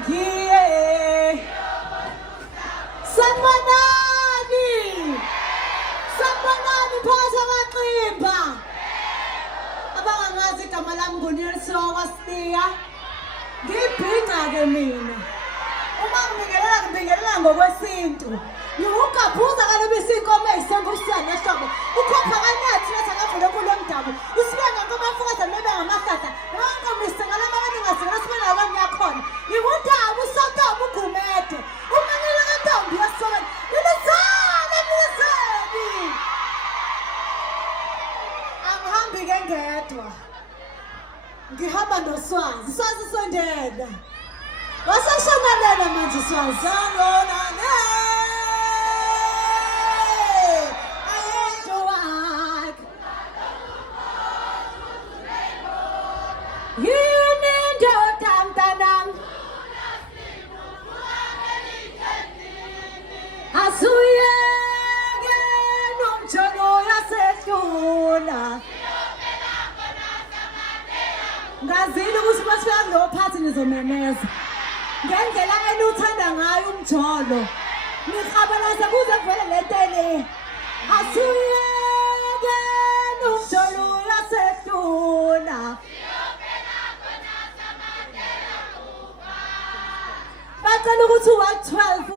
ngiye sanibonani phakathi amaqimba abangangazi igama lami nguNelisiwe Sibiya ngibhinqa-ke mina uma ngibingelela ngokwesintu ngikugabhuza kaloku isinkomo ey'sengusiyane ehlobo ukhopha kanyathi nathi akavule kulo mdabu isibuya ngenkomafukaza nebe ngamahlahla yonke misengala abantu ngasengela sibe nalani yakhona ngikudaba usotoba ugumede umanela kantombi yesokweni lilizane emlizeni angihambi-ke ngedwa ngihamba noswazi swazi sondela wasashonalela manje swazi sangonane yini ndoda mntanam asuyeke nomjolo yasehlula ngazile ukuthi masifika kuleyo phathi nizomemeza ngendlela eniwuthanda ngayo umjolo nirhabalaza kuze kuvele leteni